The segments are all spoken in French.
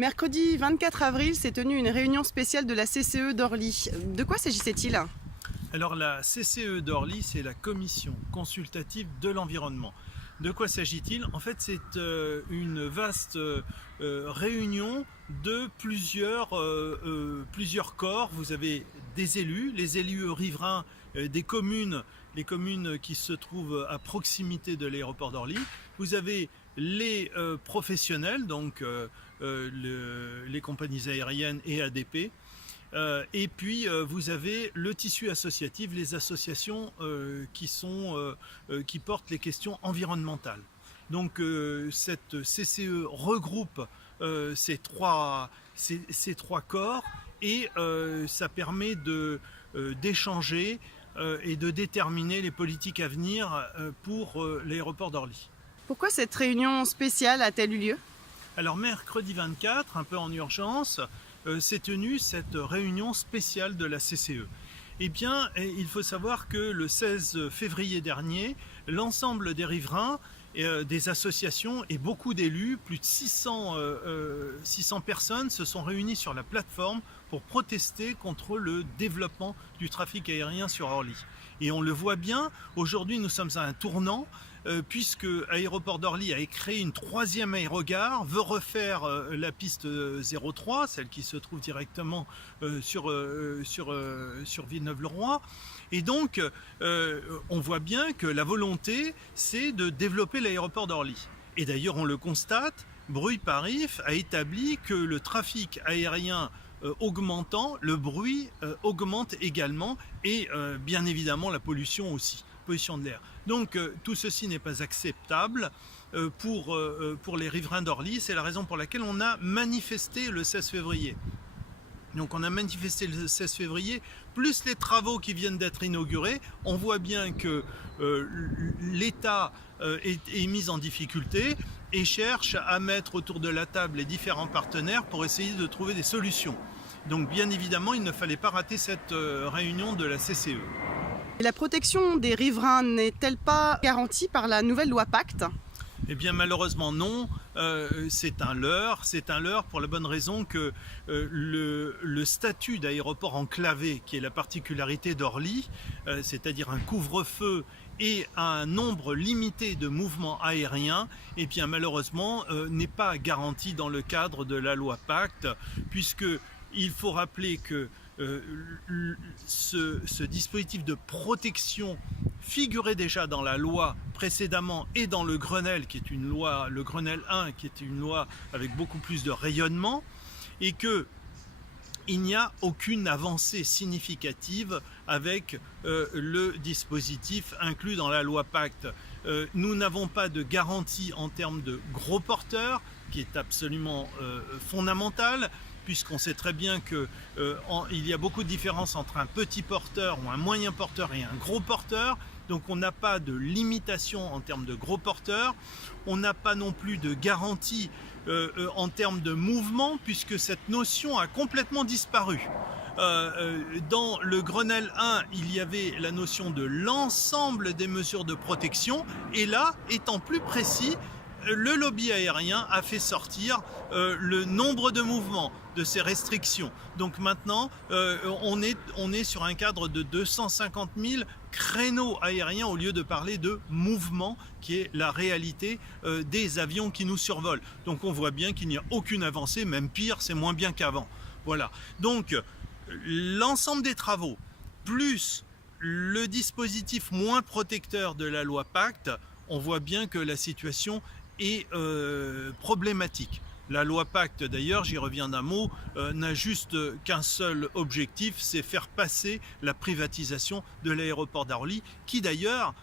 Mercredi 24 avril s'est tenue une réunion spéciale de la CCE d'Orly. De quoi s'agissait-il? Alors la CCE d'Orly, c'est la Commission consultative de l'environnement. De quoi s'agit-il? En fait, c'est une vaste réunion de plusieurs corps. Vous avez des élus, les élus riverains des communes, les communes qui se trouvent à proximité de l'aéroport d'Orly. Vous avez les professionnels, donc les compagnies aériennes et ADP. Et puis vous avez le tissu associatif, les associations qui portent les questions environnementales. Donc cette CCE regroupe ces trois corps et ça permet d'échanger et de déterminer les politiques à venir pour l'aéroport d'Orly. Pourquoi cette réunion spéciale a-t-elle eu lieu? Alors mercredi 24, un peu en urgence, s'est tenue cette réunion spéciale de la CCE. Eh bien, il faut savoir que le 16 février dernier, l'ensemble des riverains, des associations et beaucoup d'élus, plus de 600 personnes se sont réunies sur la plateforme pour protester contre le développement du trafic aérien sur Orly. Et on le voit bien, aujourd'hui nous sommes à un tournant, puisque Aéroport d'Orly a créé une troisième aérogare, veut refaire la piste 03, celle qui se trouve directement sur Villeneuve-le-Roi. Et donc, on voit bien que la volonté, c'est de développer l'aéroport d'Orly. Et d'ailleurs, on le constate, Bruit Parif a établi que le trafic aérien augmentant, le bruit augmente également, et bien évidemment la pollution aussi. Pollution de l'air. Donc tout ceci n'est pas acceptable pour les riverains d'Orly. C'est la raison pour laquelle on a manifesté le 16 février. Donc on a manifesté le 16 février, plus les travaux qui viennent d'être inaugurés. On voit bien que l'État est mis en difficulté et cherche à mettre autour de la table les différents partenaires pour essayer de trouver des solutions. Donc bien évidemment, il ne fallait pas rater cette réunion de la CCE. Et la protection des riverains n'est-elle pas garantie par la nouvelle loi Pacte? Eh bien malheureusement non, c'est un leurre pour la bonne raison que le statut d'aéroport enclavé, qui est la particularité d'Orly, c'est-à-dire un couvre-feu et un nombre limité de mouvements aériens, eh bien malheureusement n'est pas garanti dans le cadre de la loi Pacte, puisque il faut rappeler que ce dispositif de protection figurait déjà dans la loi précédemment et dans le Grenelle, qui est une loi, le Grenelle 1, qui est une loi avec beaucoup plus de rayonnement, et que il n'y a aucune avancée significative avec le dispositif inclus dans la loi Pacte. Nous n'avons pas de garantie en termes de gros porteurs, qui est absolument fondamental, puisqu'on sait très bien qu'il y a beaucoup de différences entre un petit porteur ou un moyen porteur et un gros porteur. Donc on n'a pas de limitation en termes de gros porteurs. On n'a pas non plus de garantie en termes de mouvement, puisque cette notion a complètement disparu. Dans le Grenelle 1, il y avait la notion de l'ensemble des mesures de protection. Et là, étant plus précis, le lobby aérien a fait sortir le nombre de mouvements de ces restrictions. Donc maintenant, on est sur un cadre de 250 000 créneaux aériens au lieu de parler de mouvement, qui est la réalité des avions qui nous survolent. Donc on voit bien qu'il n'y a aucune avancée, même pire, c'est moins bien qu'avant. Voilà. Donc l'ensemble des travaux, plus le dispositif moins protecteur de la loi Pacte, on voit bien que la situation est problématique. La loi Pacte, d'ailleurs, j'y reviens d'un mot, n'a juste qu'un seul objectif, c'est faire passer la privatisation de l'aéroport d'Orly, qui d'ailleurs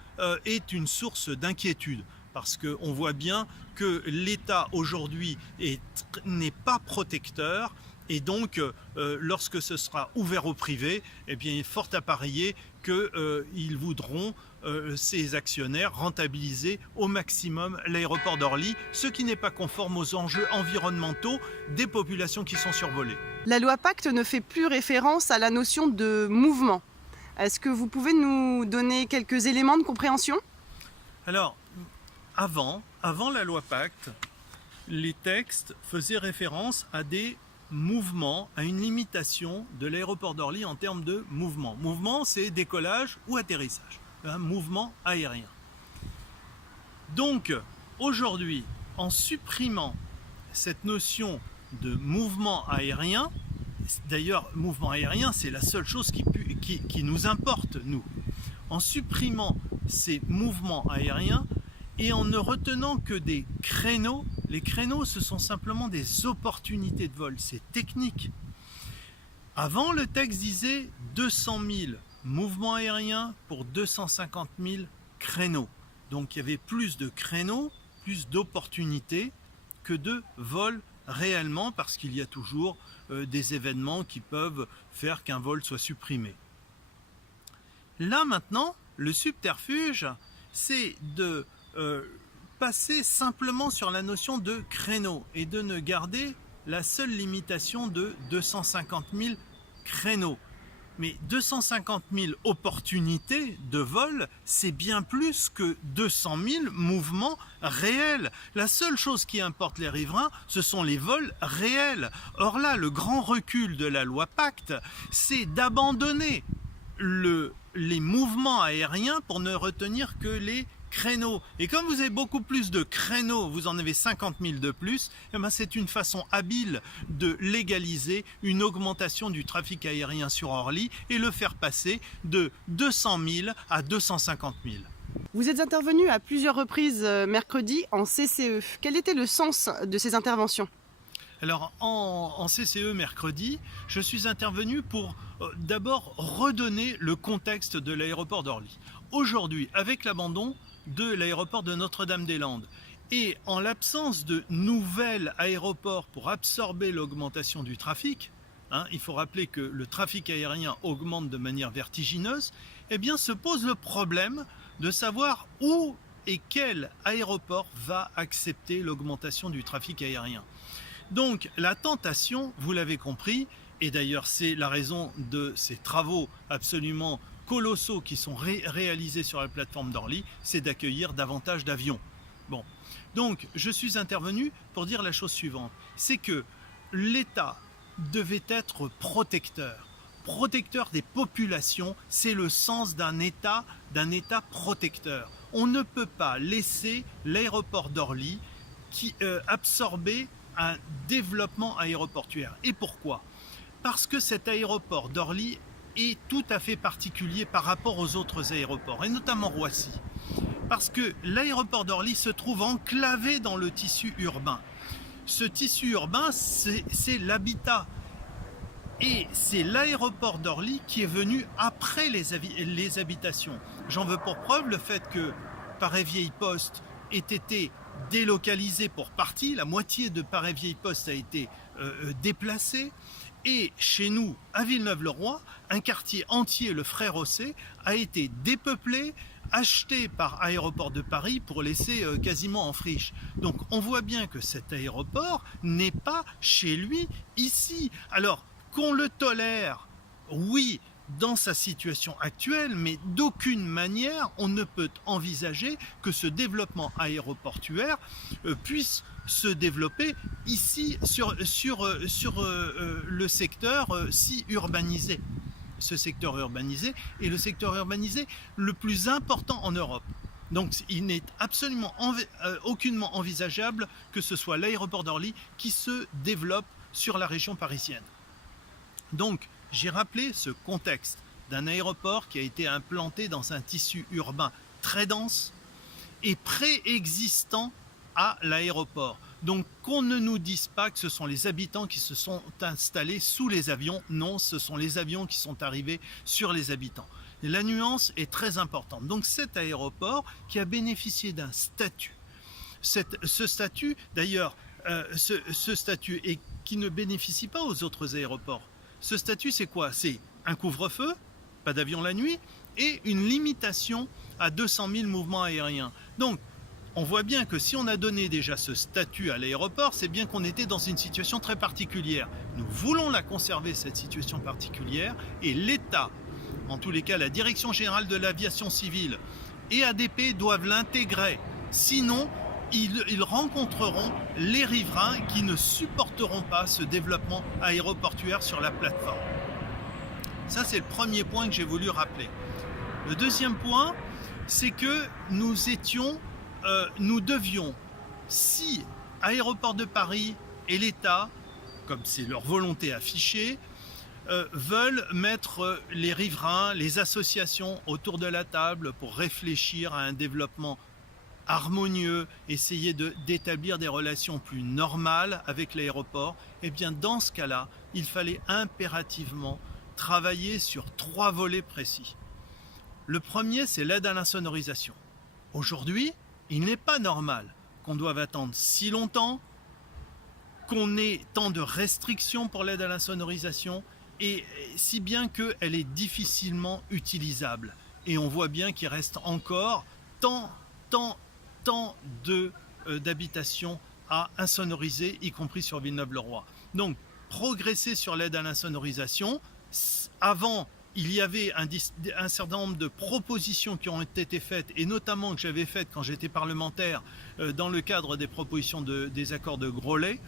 est une source d'inquiétude, parce qu'on voit bien que l'État aujourd'hui n'est pas protecteur, et donc lorsque ce sera ouvert au privé, eh bien, il est fort à parier qu'ils voudront, ces actionnaires, rentabiliser au maximum l'aéroport d'Orly, ce qui n'est pas conforme aux enjeux environnementaux des populations qui sont survolées. La loi Pacte ne fait plus référence à la notion de mouvement. Est-ce que vous pouvez nous donner quelques éléments de compréhension? Alors, avant la loi Pacte, les textes faisaient référence à des mouvements, à une limitation de l'aéroport d'Orly en termes de mouvement. Mouvement, c'est décollage ou atterrissage, un mouvement aérien. Donc, aujourd'hui, en supprimant cette notion de mouvement aérien, d'ailleurs, mouvement aérien, c'est la seule chose qui nous importe, nous. En supprimant ces mouvements aériens et en ne retenant que des créneaux, les créneaux, ce sont simplement des opportunités de vol, c'est technique. Avant, le texte disait 200 000 mouvements aériens pour 250 000 créneaux. Donc il y avait plus de créneaux, plus d'opportunités que de vols réellement, parce qu'il y a toujours des événements qui peuvent faire qu'un vol soit supprimé. Là maintenant, le subterfuge, c'est de passer simplement sur la notion de créneau et de ne garder la seule limitation de 250 000 créneaux. Mais 250 000 opportunités de vol, c'est bien plus que 200 000 mouvements réels. La seule chose qui importe les riverains, ce sont les vols réels. Or là, le grand recul de la loi Pacte, c'est d'abandonner les mouvements aériens pour ne retenir que les créneaux. Et comme vous avez beaucoup plus de créneaux, vous en avez 50 000 de plus, eh ben c'est une façon habile de légaliser une augmentation du trafic aérien sur Orly et le faire passer de 200 000 à 250 000. Vous êtes intervenu à plusieurs reprises mercredi en CCE. Quel était le sens de ces interventions ? Alors en CCE mercredi, je suis intervenu pour d'abord redonner le contexte de l'aéroport d'Orly. Aujourd'hui, avec l'abandon de l'aéroport de Notre-Dame-des-Landes et en l'absence de nouvel aéroport pour absorber l'augmentation du trafic, il faut rappeler que le trafic aérien augmente de manière vertigineuse, eh bien se pose le problème de savoir où et quel aéroport va accepter l'augmentation du trafic aérien. Donc la tentation, vous l'avez compris, et d'ailleurs c'est la raison de ces travaux absolument colossaux qui sont réalisés sur la plateforme d'Orly, c'est d'accueillir davantage d'avions. Bon, donc je suis intervenu pour dire la chose suivante, c'est que l'État devait être protecteur. Protecteur des populations, c'est le sens d'un État protecteur. On ne peut pas laisser l'aéroport d'Orly absorber un développement aéroportuaire. Et pourquoi ? Parce que cet aéroport d'Orly est tout à fait particulier par rapport aux autres aéroports, et notamment Roissy. Parce que l'aéroport d'Orly se trouve enclavé dans le tissu urbain. Ce tissu urbain, c'est l'habitat. Et c'est l'aéroport d'Orly qui est venu après les habitations. J'en veux pour preuve le fait que Paray-Vieille-Poste ait été délocalisé pour partie, la moitié de Paray-Vieille-Poste a été déplacée. Et chez nous, à Villeneuve-le-Roi, un quartier entier, le Frère-Rossé, a été dépeuplé, acheté par Aéroport de Paris pour laisser quasiment en friche. Donc on voit bien que cet aéroport n'est pas chez lui ici. Alors qu'on le tolère, oui, dans sa situation actuelle, mais d'aucune manière on ne peut envisager que ce développement aéroportuaire puisse se développer ici sur le secteur si urbanisé. Ce secteur urbanisé est le secteur urbanisé le plus important en Europe. Donc il n'est absolument aucunement envisageable que ce soit l'aéroport d'Orly qui se développe sur la région parisienne. Donc j'ai rappelé ce contexte d'un aéroport qui a été implanté dans un tissu urbain très dense et préexistant à l'aéroport. Donc qu'on ne nous dise pas que ce sont les habitants qui se sont installés sous les avions. Non, ce sont les avions qui sont arrivés sur les habitants. Et la nuance est très importante. Donc cet aéroport qui a bénéficié d'un statut. Ce statut, d'ailleurs, ce statut et qui ne bénéficie pas aux autres aéroports. Ce statut, c'est quoi? C'est un couvre-feu, pas d'avion la nuit, et une limitation à 200 000 mouvements aériens. Donc, on voit bien que si on a donné déjà ce statut à l'aéroport, c'est bien qu'on était dans une situation très particulière. Nous voulons la conserver, cette situation particulière, et l'État, en tous les cas la Direction Générale de l'Aviation Civile et ADP doivent l'intégrer. Sinon, ils rencontreront les riverains qui ne supporteront pas ce développement aéroportuaire sur la plateforme. Ça, c'est le premier point que j'ai voulu rappeler. Le deuxième point, c'est que nous devions, si Aéroports de Paris et l'État, comme c'est leur volonté affichée, veulent mettre les riverains, les associations autour de la table pour réfléchir à un développement harmonieux, essayer d'établir des relations plus normales avec l'aéroport, eh bien dans ce cas-là, il fallait impérativement travailler sur 3 volets précis. Le premier, c'est l'aide à l'insonorisation. Aujourd'hui, il n'est pas normal qu'on doive attendre si longtemps, qu'on ait tant de restrictions pour l'aide à l'insonorisation, et si bien qu'elle est difficilement utilisable. Et on voit bien qu'il reste encore tant d'habitations à insonoriser, y compris sur Villeneuve-le-Roi. Donc, progresser sur l'aide à l'insonorisation. Avant, il y avait un certain nombre de propositions qui ont été faites, et notamment que j'avais faites quand j'étais parlementaire dans le cadre des propositions des accords de Grollet.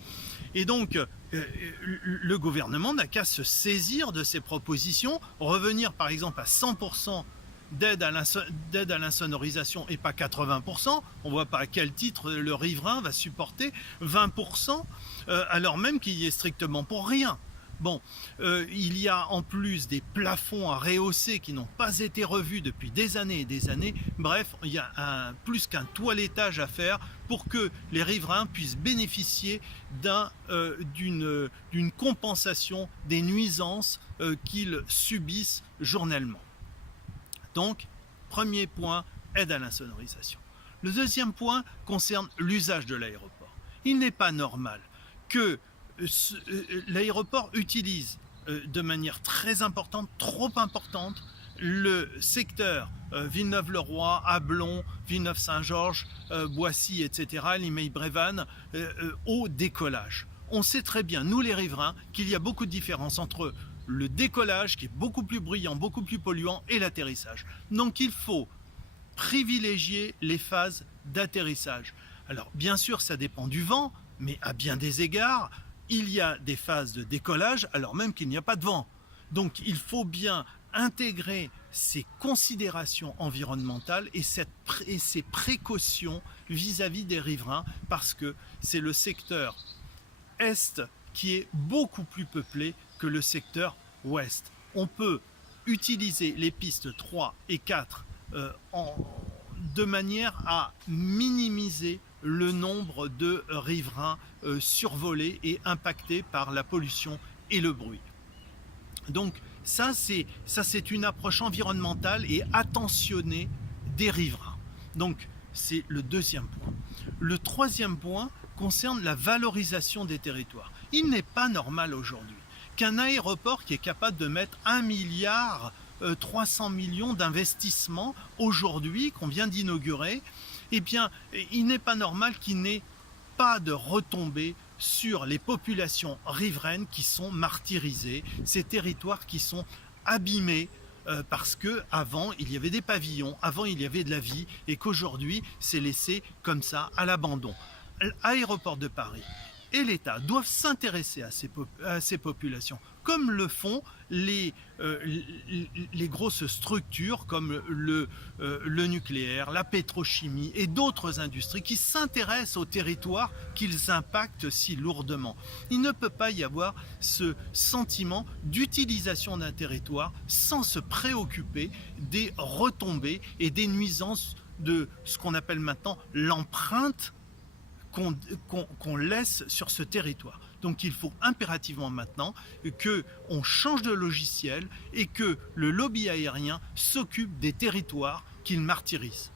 Et donc, le gouvernement n'a qu'à se saisir de ces propositions, revenir par exemple à 100% d'aide à l'insonorisation et pas 80%. On ne voit pas à quel titre le riverain va supporter 20%, alors même qu'il y est strictement pour rien. Bon, il y a en plus des plafonds à rehausser qui n'ont pas été revus depuis des années et des années. Bref, il y a plus qu'un toilettage à faire pour que les riverains puissent bénéficier d'une compensation des nuisances qu'ils subissent journellement. Donc, premier point, aide à l'insonorisation. Le deuxième point concerne l'usage de l'aéroport. Il n'est pas normal que l'aéroport utilise de manière très importante, trop importante, le secteur Villeneuve-le-Roi, Ablon, Villeneuve-Saint-Georges, Boissy, etc., Limeil-Brévannes, au décollage. On sait très bien, nous les riverains, qu'il y a beaucoup de différences entre le décollage, qui est beaucoup plus bruyant, beaucoup plus polluant, et l'atterrissage. Donc il faut privilégier les phases d'atterrissage. Alors bien sûr, ça dépend du vent, mais à bien des égards, il y a des phases de décollage alors même qu'il n'y a pas de vent. Donc il faut bien intégrer ces considérations environnementales et ces précautions vis-à-vis des riverains, parce que c'est le secteur est qui est beaucoup plus peuplé que le secteur ouest. On peut utiliser les pistes 3 et 4 de manière à minimiser le nombre de riverains survolés et impactés par la pollution et le bruit. Donc ça c'est une approche environnementale et attentionnée des riverains. Donc c'est le deuxième point. Le troisième point concerne la valorisation des territoires. Il n'est pas normal aujourd'hui qu'un aéroport qui est capable de mettre 1,3 milliard d'investissements aujourd'hui, qu'on vient d'inaugurer, eh bien, il n'est pas normal qu'il n'ait pas de retombées sur les populations riveraines qui sont martyrisées, ces territoires qui sont abîmés parce qu'avant il y avait des pavillons, avant il y avait de la vie, et qu'aujourd'hui c'est laissé comme ça à l'abandon. Aéroports de Paris et l'État doivent s'intéresser à ces populations, comme le font les grosses structures comme le nucléaire, la pétrochimie et d'autres industries qui s'intéressent aux territoires qu'ils impactent si lourdement. Il ne peut pas y avoir ce sentiment d'utilisation d'un territoire sans se préoccuper des retombées et des nuisances de ce qu'on appelle maintenant l'empreinte qu'on laisse sur ce territoire. Donc il faut impérativement maintenant qu'on change de logiciel et que le lobby aérien s'occupe des territoires qu'il martyrise.